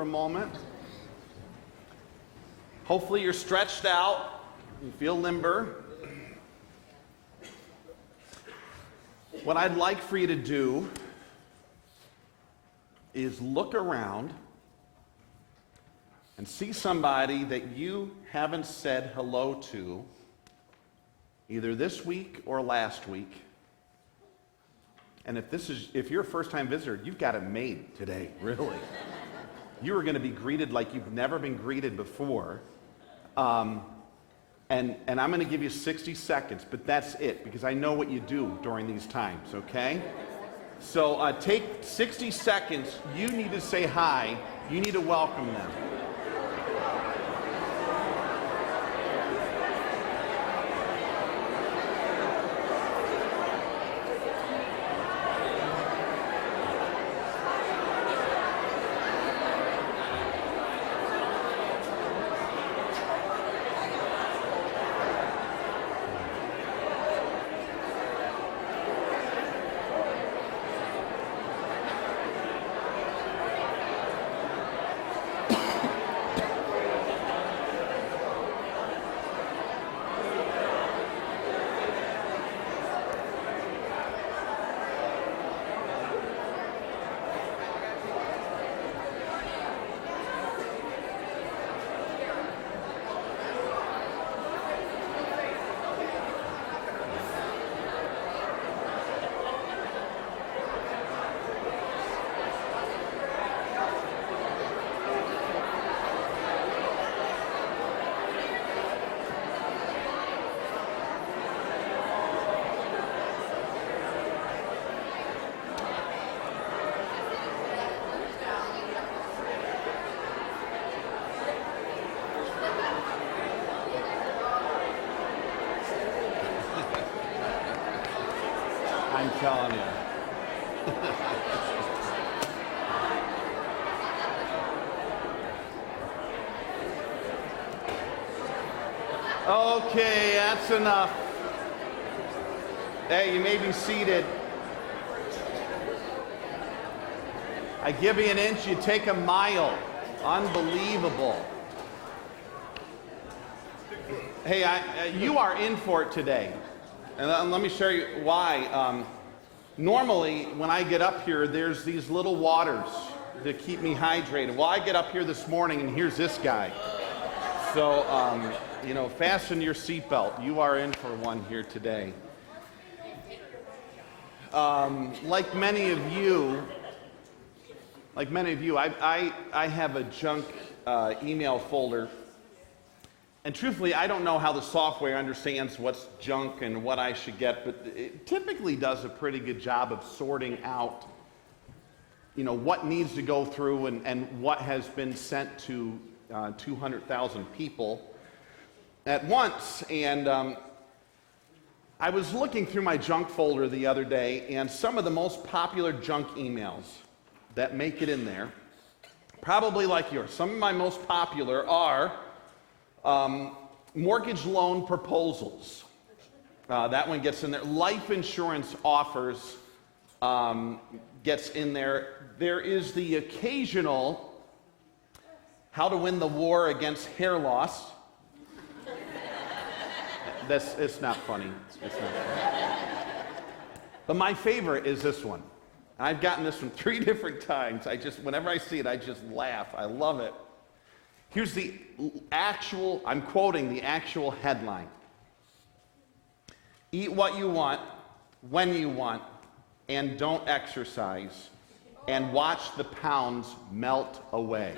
for a moment. Hopefully you're stretched out, you feel limber. What I'd like for you to do is look around and see somebody that you haven't said hello to either this week or last week. And if you're a first-time visitor, you've got it made today, really. You are going to be greeted like you've never been greeted before. And I'm going to give you 60 seconds, but that's it, because I know what you do during these times, okay? So take 60 seconds. You need to say hi. You need to welcome them. I'm telling you. Okay, that's enough. Hey, you may be seated. I give you an inch, you take a mile. Unbelievable. Hey, you are in for it today. And let me show you why. Normally, when I get up here, there's these little waters that keep me hydrated. Well, I get up here this morning, and here's this guy. So, fasten your seatbelt. You are in for one here today. Like many of you, I have a junk email folder. And truthfully, I don't know how the software understands what's junk and what I should get, but it typically does a pretty good job of sorting out, what needs to go through and what has been sent to 200,000 people at once. And I was looking through my junk folder the other day, and some of the most popular junk emails that make it in there, probably like yours, some of my most popular are mortgage loan proposals. That one gets in there. Life insurance offers gets in there. There is the occasional how to win the war against hair loss. It's not funny. It's not funny. But my favorite is this one. I've gotten this one 3 different times. Whenever I see it, I just laugh. I love it. Here's I'm quoting the actual headline. Eat what you want, when you want, and don't exercise, and watch the pounds melt away.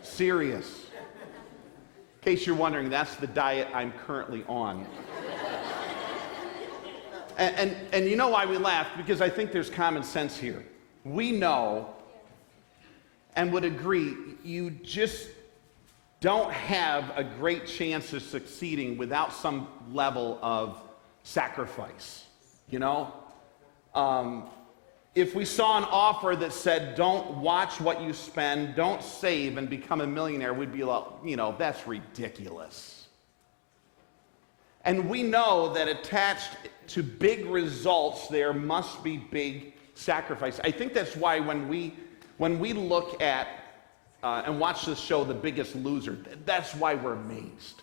Serious. In case you're wondering, that's the diet I'm currently on. And you know why we laugh? Because I think there's common sense here. We know and would agree, you just don't have a great chance of succeeding without some level of sacrifice, If we saw an offer that said, don't watch what you spend, don't save and become a millionaire, we'd be like, that's ridiculous. And we know that attached to big results, there must be big sacrifice. I think that's why when we When we look at and watch this show, The Biggest Loser, that's why we're amazed.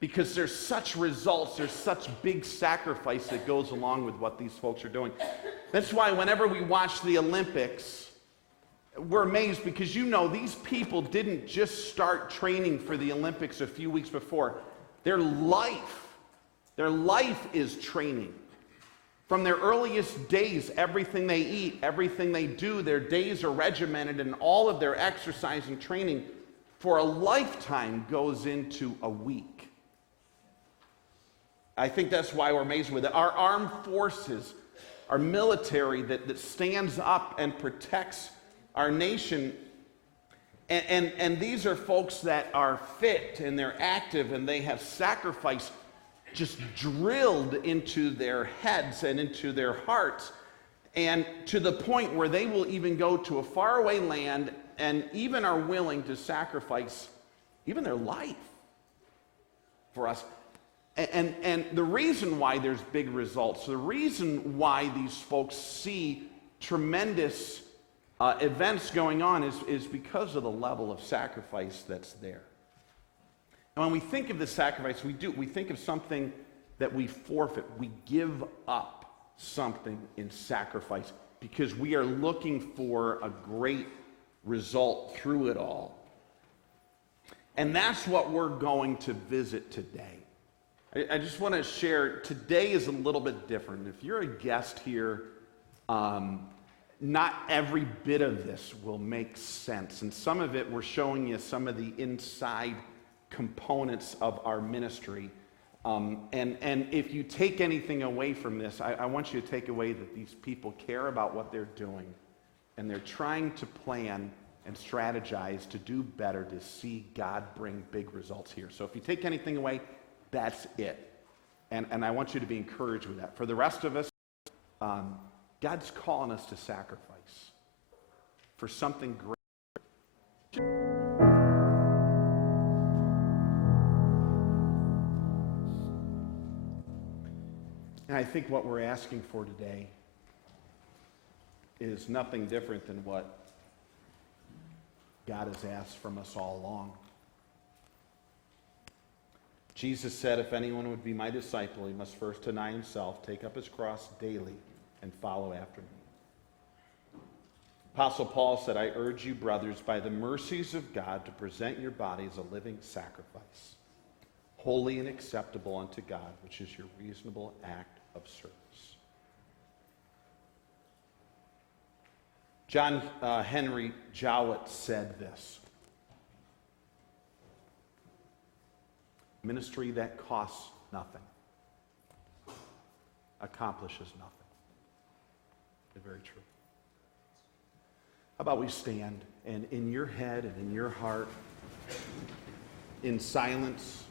Because there's such results, there's such big sacrifice that goes along with what these folks are doing. That's why whenever we watch the Olympics, we're amazed because these people didn't just start training for the Olympics a few weeks before. Their life is training. From their earliest days, everything they eat, everything they do, their days are regimented, and all of their exercise and training for a lifetime goes into a week. I think that's why we're amazed with it. Our armed forces, our military that stands up and protects our nation, and these are folks that are fit and they're active and they have sacrifice just drilled into their heads and into their hearts, and to the point where they will even go to a faraway land and even are willing to sacrifice even their life for us. And the reason why there's big results, the reason why these folks see tremendous events going on is because of the level of sacrifice that's there. And when we think of the sacrifice, we think of something that we forfeit. We give up something in sacrifice because we are looking for a great result through it all. And that's what we're going to visit today. I just want to share, today is a little bit different. If you're a guest here, not every bit of this will make sense. And some of it, we're showing you some of the inside components of our ministry. And if you take anything away from this, I want you to take away that these people care about what they're doing, and they're trying to plan and strategize to do better, to see God bring big results here. So if you take anything away, that's it. And I want you to be encouraged with that. For the rest of us, God's calling us to sacrifice for something great. And I think what we're asking for today is nothing different than what God has asked from us all along. Jesus said, if anyone would be my disciple, he must first deny himself, take up his cross daily, and follow after me. Apostle Paul said, I urge you, brothers, by the mercies of God, to present your bodies a living sacrifice, holy and acceptable unto God, which is your reasonable act of service. John Henry Jowett said this: ministry that costs nothing accomplishes nothing. It's very true. How about we stand, and in your head and in your heart, in silence,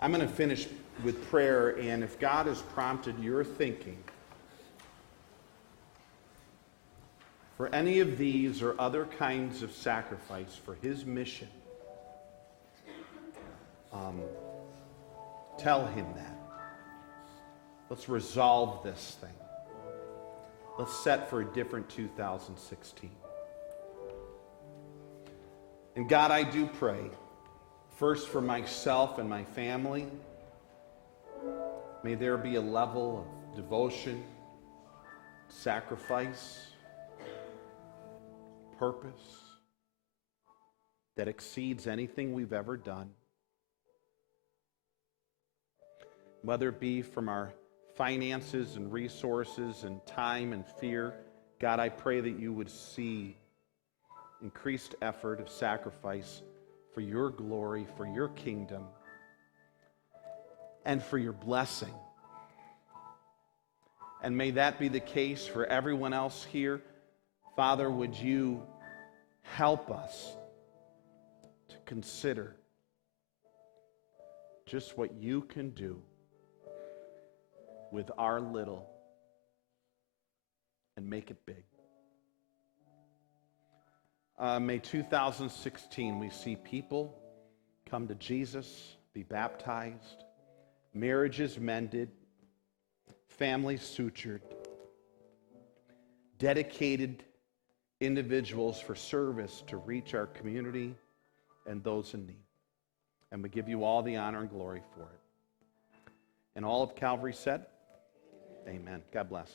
I'm going to finish with prayer, and if God has prompted your thinking for any of these or other kinds of sacrifice for his mission, tell him that. Let's resolve this thing. Let's set for a different 2016. And God, I do pray, first for myself and my family, may there be a level of devotion, sacrifice, purpose that exceeds anything we've ever done. Whether it be from our finances and resources and time and fear, God, I pray that you would see increased effort of sacrifice for your glory, for your kingdom, and for your blessing. And may that be the case for everyone else here. Father, would you help us to consider just what you can do with our little and make it big. May 2016 we see people come to Jesus, be baptized, marriages mended, families sutured, dedicated individuals for service to reach our community and those in need. And we give you all the honor and glory for it. And all of Calvary said, amen. God bless.